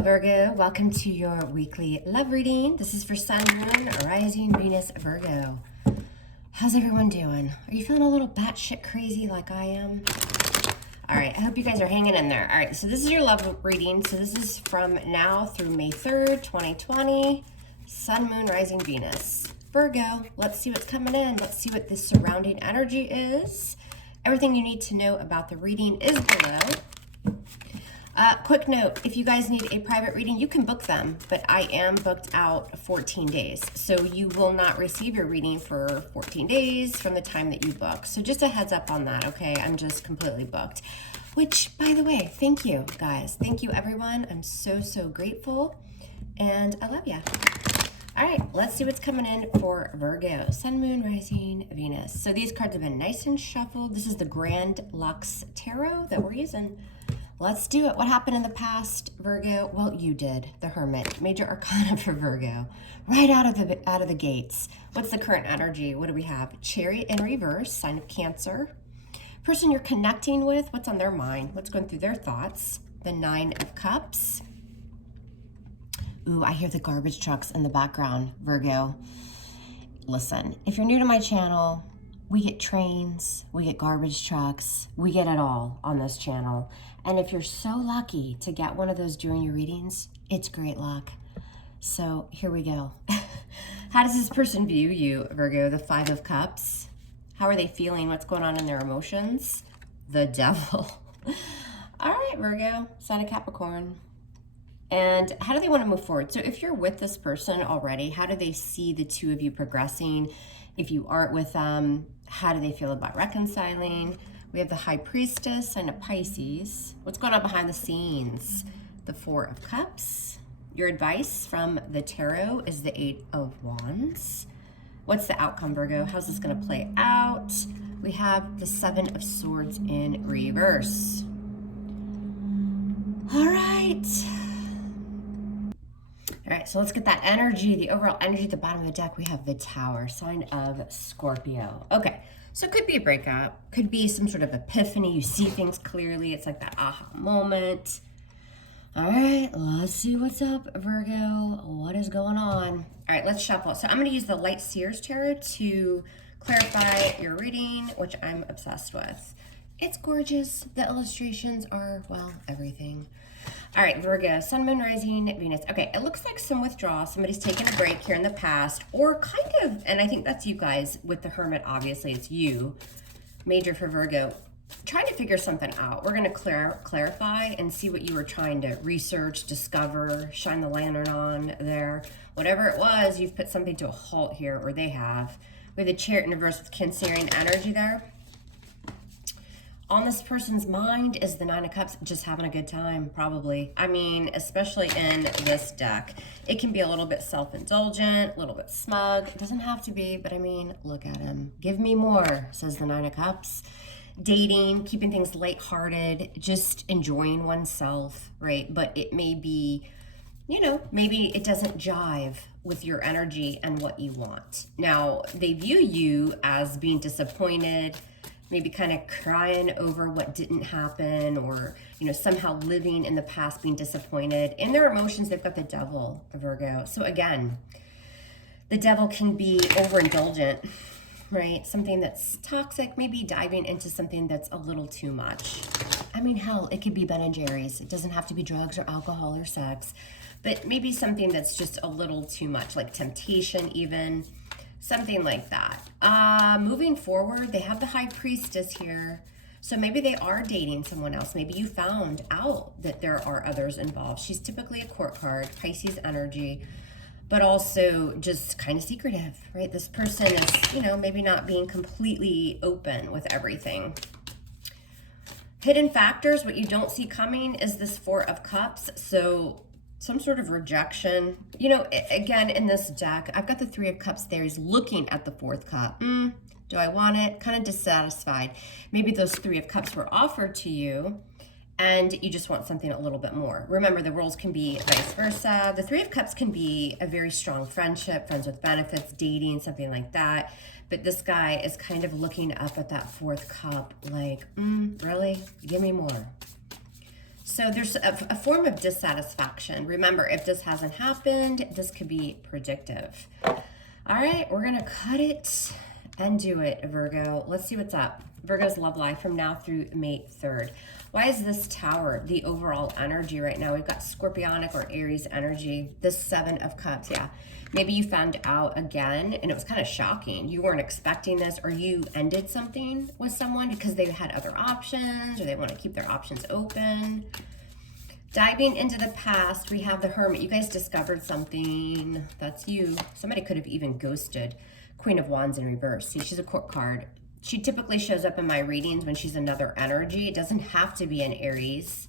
Hello, Virgo. Welcome to your weekly love reading. This is for Sun, Moon, Rising, Venus, Virgo. How's everyone doing? Are you feeling a little batshit crazy like I am? All right, I hope you guys are hanging in there. All right, so this is your love reading. So this is from now through May 3rd, 2020. Sun, Moon, Rising, Venus, Virgo. Let's see what's coming in. Let's see what the surrounding energy is. Everything you need to know about the reading is below. Quick note, if you guys need a private reading, you can book them, but I am booked out 14 days. So you will not receive your reading for 14 days from the time that you book. So just a heads up on that, okay? I'm just completely booked. Which, by the way, thank you, guys. Thank you, everyone. I'm so, so grateful, and I love ya. All right, let's see what's coming in for Virgo. Sun, Moon, Rising, Venus. So these cards have been nice and shuffled. This is the Grand Luxe Tarot that we're using. Let's do it. What happened in the past, Virgo? Well, you did. The Hermit, major arcana for Virgo, right out of the gates. What's the current energy? What do we have? Chariot in reverse, sign of Cancer. Person you're connecting with, what's on their mind? What's going through their thoughts? The Nine of Cups. Ooh, I hear the garbage trucks in the background, Virgo. Listen, if you're new to my channel, we get trains, we get garbage trucks, we get it all on this channel. And if you're so lucky to get one of those during your readings, it's great luck. So here we go. How does this person view you, Virgo? The Five of Cups. How are they feeling? What's going on in their emotions? The Devil. All right, Virgo, sign of Capricorn. And how do they want to move forward? So if you're with this person already, how do they see the two of you progressing? If you aren't with them, how do they feel about reconciling? We have the High Priestess, sign of Pisces. What's going on behind the scenes? The Four of Cups. Your advice from the tarot is the Eight of Wands. What's the outcome, Virgo? How's this going to play out? We have the Seven of Swords in reverse. All right. All right, so let's get that energy, the overall energy at the bottom of the deck. We have the Tower, sign of Scorpio. Okay, so it could be a breakup, could be some sort of epiphany. You see things clearly. It's like that aha moment. All right, let's see what's up, Virgo. What is going on? All right, let's shuffle. So I'm going to use the Light Seers Tarot to clarify your reading, which I'm obsessed with. It's gorgeous. The illustrations are, well, everything. All right, Virgo, Sun, Moon, Rising, Venus. Okay, it looks like some withdrawal. Somebody's taken a break here in the past, or kind of, and I think that's you guys with the Hermit. Obviously, it's you, major for Virgo, trying to figure something out. We're going to clarify and see what you were trying to research, discover, shine the lantern on there. Whatever it was, you've put something to a halt here, or they have. We have the Chariot in reverse with Cancerian energy there. On this person's mind is the Nine of Cups, just having a good time, probably. I mean, especially in this deck. It can be a little bit self-indulgent, a little bit smug. It doesn't have to be, but I mean, look at him. Give me more, says the Nine of Cups. Dating, keeping things lighthearted, just enjoying oneself, right? But it may be, you know, maybe it doesn't jive with your energy and what you want. Now, they view you as being disappointed, maybe kind of crying over what didn't happen, or, you know, somehow living in the past, being disappointed. In their emotions, they've got the Devil, Virgo. So again, the Devil can be overindulgent, right? Something that's toxic, maybe diving into something that's a little too much. I mean, hell, it could be Ben & Jerry's. It doesn't have to be drugs or alcohol or sex, but maybe something that's just a little too much, like temptation even. Something like that. Moving forward, they have the High Priestess here. So maybe they are dating someone else. Maybe you found out that there are others involved. She's typically a court card, Pisces energy, but also just kind of secretive, right? This person is, you know, maybe not being completely open with everything. Hidden factors, what you don't see coming is this Four of Cups. So some sort of rejection. You know, again, in this deck, I've got the Three of Cups there. He's looking at the Fourth Cup. Do I want it? Kind of dissatisfied. Maybe those Three of Cups were offered to you and you just want something a little bit more. Remember, the roles can be vice versa. The Three of Cups can be a very strong friendship, friends with benefits, dating, something like that. But this guy is kind of looking up at that Fourth Cup like, really? Give me more. So there's a form of dissatisfaction. Remember, if this hasn't happened, this could be predictive. All right, we're going to cut it and do it, Virgo. Let's see what's up. Virgo's love life from now through May 3rd. Why is this Tower the overall energy right now? We've got Scorpionic or Aries energy. This 7 of Cups, yeah. Maybe you found out again, and it was kind of shocking. You weren't expecting this, or you ended something with someone because they had other options, or they want to keep their options open. Diving into the past, we have the Hermit. You guys discovered something. That's you. Somebody could have even ghosted. Queen of Wands in reverse. See, she's a court card. She typically shows up in my readings when she's another energy. It doesn't have to be an Aries,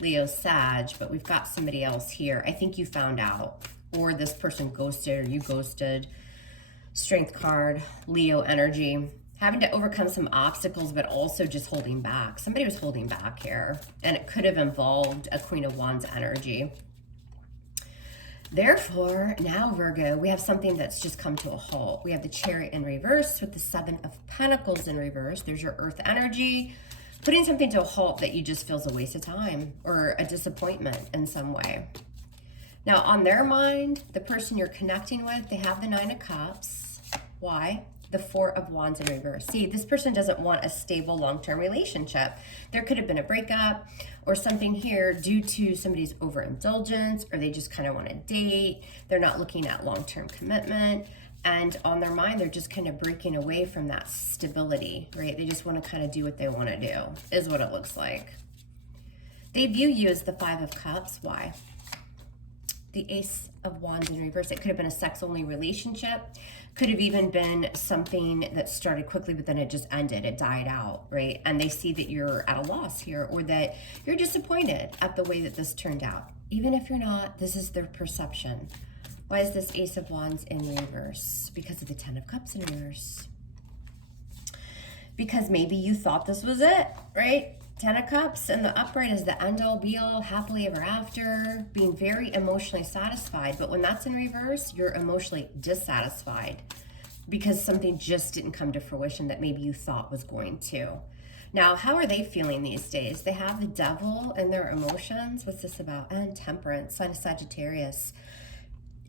Leo, Sag, but we've got somebody else here. I think you found out, or this person ghosted, or you ghosted. Strength card, Leo energy. Having to overcome some obstacles, but also just holding back. Somebody was holding back here, and it could have involved a Queen of Wands energy. Therefore, now, Virgo, we have something that's just come to a halt. We have the Chariot in reverse with the 7 of Pentacles in reverse. There's your Earth energy. Putting something to a halt that you just feels a waste of time or a disappointment in some way. Now, on their mind, the person you're connecting with, they have the 9 of Cups. Why? The 4 of Wands in reverse. See, this person doesn't want a stable long-term relationship. There could have been a breakup or something here due to somebody's overindulgence, or they just kind of want to date. They're not looking at long-term commitment. And on their mind, they're just kind of breaking away from that stability, right? They just want to kind of do what they want to do, is what it looks like. They view you as the 5 of Cups. Why? The Ace of Wands in reverse. It could have been a sex-only relationship. Could have even been something that started quickly, but then it just ended. It died out, right? And they see that you're at a loss here, or that you're disappointed at the way that this turned out. Even if you're not, this is their perception. Why is this Ace of Wands in reverse? Because of the 10 of Cups in reverse. Because maybe you thought this was it, right? 10 of Cups, and the upright is the end-all, be-all, happily ever after, being very emotionally satisfied. But when that's in reverse, you're emotionally dissatisfied because something just didn't come to fruition that maybe you thought was going to. Now, how are they feeling these days? They have the Devil in their emotions. What's this about? And Temperance, sign of Sagittarius.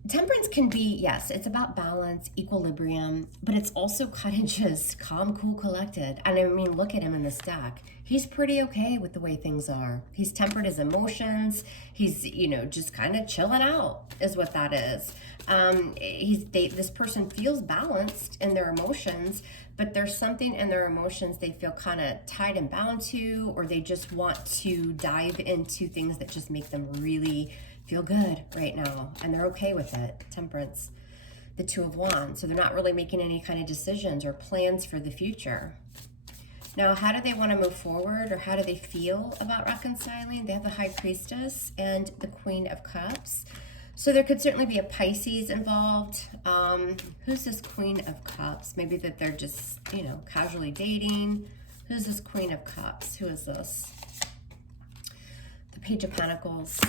Temperance can be, yes, it's about balance, equilibrium, but it's also kind of just calm, cool, collected. And I mean, look at him in this deck. He's pretty okay with the way things are. He's tempered his emotions. He's, just kind of chilling out is what that is. This person feels balanced in their emotions, but there's something in their emotions they feel kind of tied and bound to, or they just want to dive into things that just make them really feel good right now, and they're okay with it. Temperance, the 2 of Wands. So they're not really making any kind of decisions or plans for the future. Now, how do they want to move forward, or how do they feel about reconciling? They have the High Priestess and the Queen of Cups. So there could certainly be a Pisces involved. Who's this Queen of Cups? Maybe that they're just, casually dating. Who's this Queen of Cups? Who is this? The Page of Pentacles.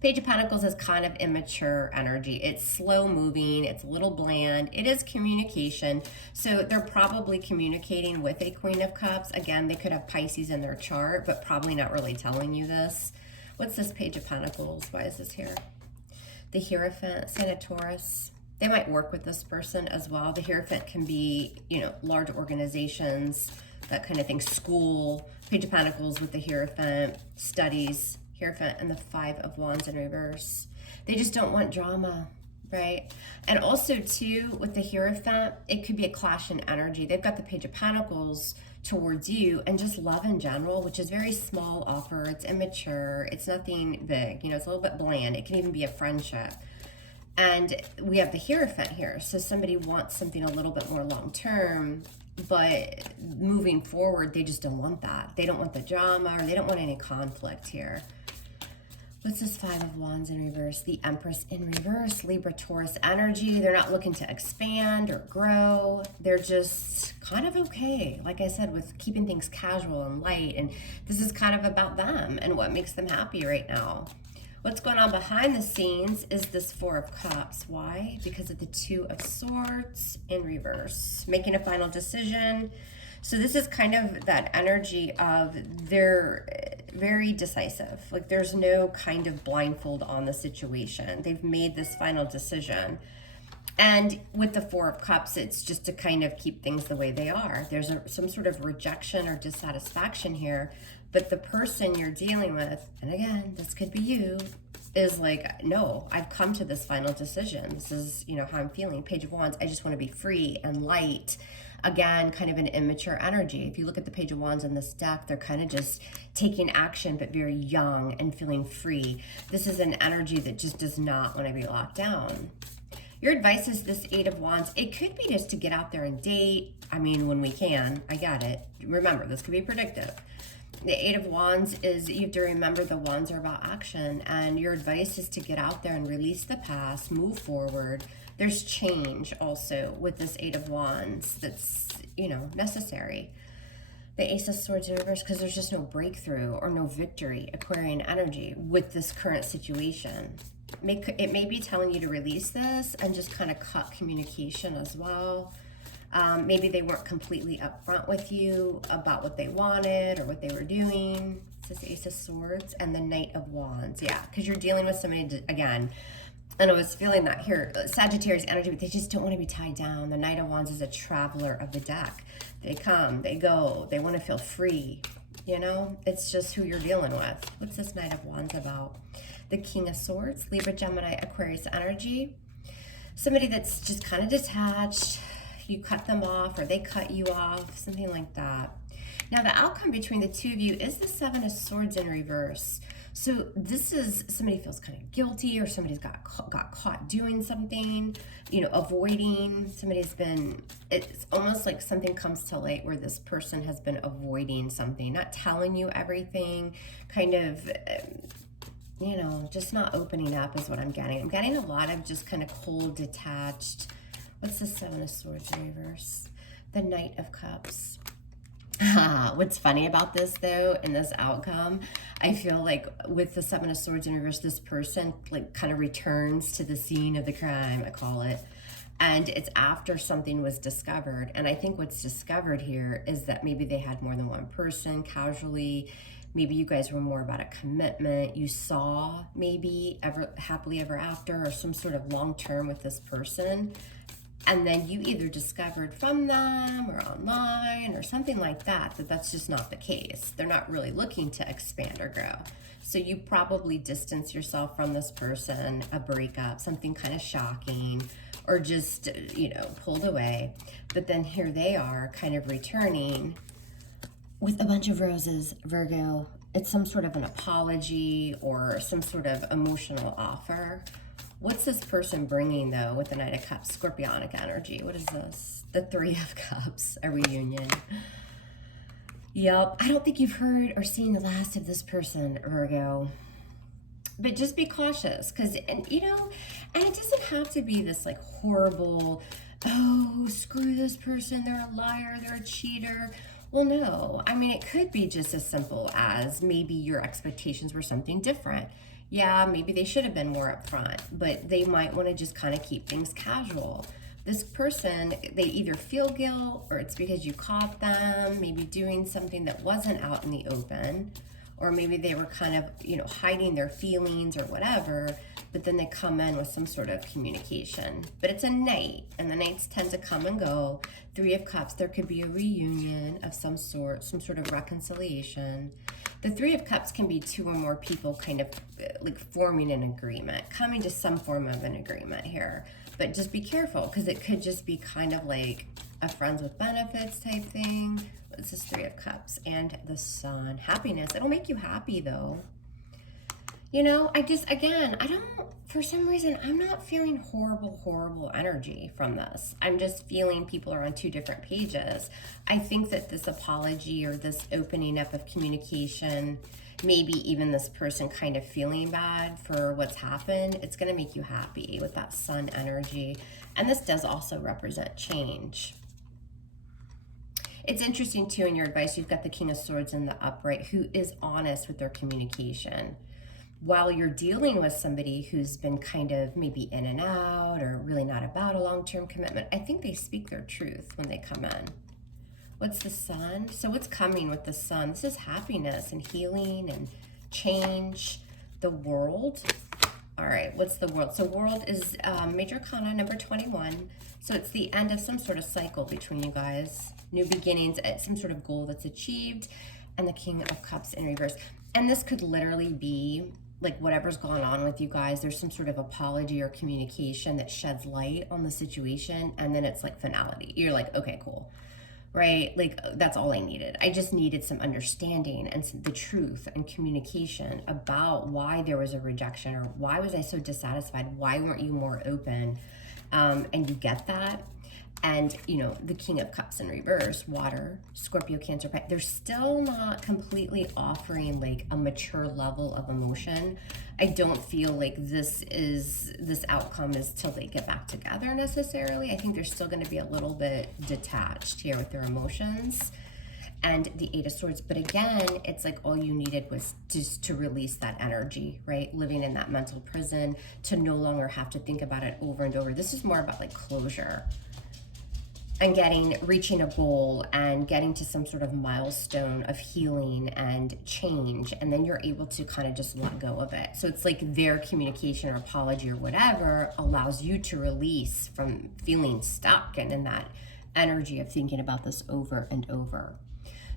Page of Pentacles is kind of immature energy. It's slow moving. It's a little bland. It is communication. So they're probably communicating with a Queen of Cups. Again, they could have Pisces in their chart, but probably not really telling you this. What's this Page of Pentacles? Why is this here? The Hierophant, sign of Taurus. They might work with this person as well. The Hierophant can be, large organizations, that kind of thing, school. Page of Pentacles with the Hierophant, studies, Hierophant, and the 5 of Wands in reverse. They just don't want drama, right? And also, too, with the Hierophant, it could be a clash in energy. They've got the Page of Pentacles towards you, and just love in general, which is very small offer. It's immature. It's nothing big. It's a little bit bland. It can even be a friendship. And we have the Hierophant here. So somebody wants something a little bit more long-term, but moving forward, they just don't want that. They don't want the drama, or they don't want any conflict here. What's this 5 of Wands in reverse? The Empress in reverse, Libra, Taurus energy. They're not looking to expand or grow. They're just kind of okay, like I said, with keeping things casual and light. And this is kind of about them and what makes them happy right now. What's going on behind the scenes is this 4 of Cups. Why? Because of the 2 of Swords in reverse. Making a final decision. So this is kind of that energy of they're very decisive. Like there's no kind of blindfold on the situation. They've made this final decision. And with the Four of Cups, it's just to kind of keep things the way they are. There's some sort of rejection or dissatisfaction here, but the person you're dealing with, and again, this could be you, is like, no, I've come to this final decision. This is, how I'm feeling. Page of Wands, I just want to be free and light. Again, kind of an immature energy. If you look at the Page of Wands in this deck, they're kind of just taking action, but very young and feeling free. This is an energy that just does not want to be locked down. Your advice is this Eight of Wands. It could be just to get out there and date. I mean, when we can. I got it. Remember, this could be predictive. The Eight of Wands is, you have to remember the wands are about action. And your advice is to get out there and release the past, move forward. There's change also with this Eight of Wands that's, necessary. The Ace of Swords in reverse, because there's just no breakthrough or no victory, Aquarian energy, with this current situation. It may be telling you to release this and just kind of cut communication as well. Maybe they weren't completely upfront with you about what they wanted or what they were doing. It's this Ace of Swords and the Knight of Wands. Yeah, because you're dealing with somebody, again, and I was feeling that here, Sagittarius energy, but they just don't want to be tied down. The Knight of Wands is a traveler of the deck. They come, they go, they want to feel free. It's just who you're dealing with. What's this Knight of Wands about? The King of Swords, Libra, Gemini, Aquarius energy. Somebody that's just kind of detached. You cut them off or they cut you off, something like that. Now, the outcome between the two of you is the Seven of Swords in reverse. So this is somebody feels kind of guilty, or somebody's got caught doing something, avoiding. It's almost like something comes to light where this person has been avoiding something, not telling you everything, kind of, just not opening up is what I'm getting. I'm getting a lot of just kind of cold, detached. What's the Seven of Swords in reverse? The Knight of Cups. What's funny about this, though, in this outcome, I feel like with the Seven of Swords in reverse, this person kind of returns to the scene of the crime, I call it. And it's after something was discovered. And I think what's discovered here is that maybe they had more than one person casually. Maybe you guys were more about a commitment. You saw maybe happily ever after or some sort of long term with this person. And then you either discovered from them or online or something like that, that's just not the case. They're not really looking to expand or grow. So you probably distance yourself from this person, a breakup, something kind of shocking, or just, pulled away. But then here they are kind of returning with a bunch of roses, Virgo. It's some sort of an apology or some sort of emotional offer. What's this person bringing, though, with the Knight of Cups? Scorpionic energy. What is this? The Three of Cups, a reunion. Yep. I don't think you've heard or seen the last of this person, Virgo. But just be cautious, because, and it doesn't have to be this, horrible, oh, screw this person, they're a liar, they're a cheater. Well, no. I mean, it could be just as simple as maybe your expectations were something different. Yeah, maybe they should have been more upfront, but they might want to just kind of keep things casual. This person, they either feel guilt or it's because you caught them maybe doing something that wasn't out in the open, or maybe they were kind of, hiding their feelings or whatever, but then they come in with some sort of communication. But it's a knight, and the knights tend to come and go. Three of Cups, there could be a reunion of some sort of reconciliation. The Three of Cups can be two or more people kind of forming an agreement, coming to some form of an agreement here. But just be careful, because it could just be kind of like a friends with benefits type thing. What's this Three of Cups? And the Sun. Happiness. It'll make you happy, though. For some reason, I'm not feeling horrible energy from this. I'm just feeling people are on two different pages. I think that this apology or this opening up of communication, maybe even this person kind of feeling bad for what's happened, it's going to make you happy with that Sun energy. And this does also represent change. It's interesting, too, in your advice, you've got the King of Swords in the upright who is honest with their communication. While you're dealing with somebody who's been kind of maybe in and out or really not about a long-term commitment, I think they speak their truth when they come in. What's the sun? So what's coming with the sun? This is happiness and healing and change. The world. All right, what's the world? So world is Major Arcana number 21. So it's the end of some sort of cycle between you guys. New beginnings, some sort of goal that's achieved. And the King of Cups in reverse. And this could literally be like whatever's gone on with you guys. There's some sort of apology or communication that sheds light on the situation. And then it's like finality. You're like, okay, cool. Right? Like, that's all I needed. I just needed some understanding and the truth and communication about why there was a rejection, or why was I so dissatisfied? Why weren't you more open? And you get that. And, you know, the King of Cups in reverse, water, Scorpio, Cancer, they're still not completely offering like a mature level of emotion. I don't feel like this outcome is till they get back together necessarily. I think they're still going to be a little bit detached here with their emotions. And the Eight of Swords. But again, it's like all you needed was just to release that energy, right? Living in that mental prison, to no longer have to think about it over and over. This is more about like closure. And reaching a goal and getting to some sort of milestone of healing and change. And then you're able to kind of just let go of it. So it's like their communication or apology or whatever allows you to release from feeling stuck and in that energy of thinking about this over and over.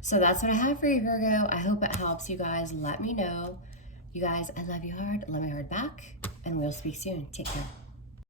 So that's what I have for you, Virgo. I hope it helps you guys. Let me know. You guys, I love you hard. Love me hard back. And we'll speak soon. Take care.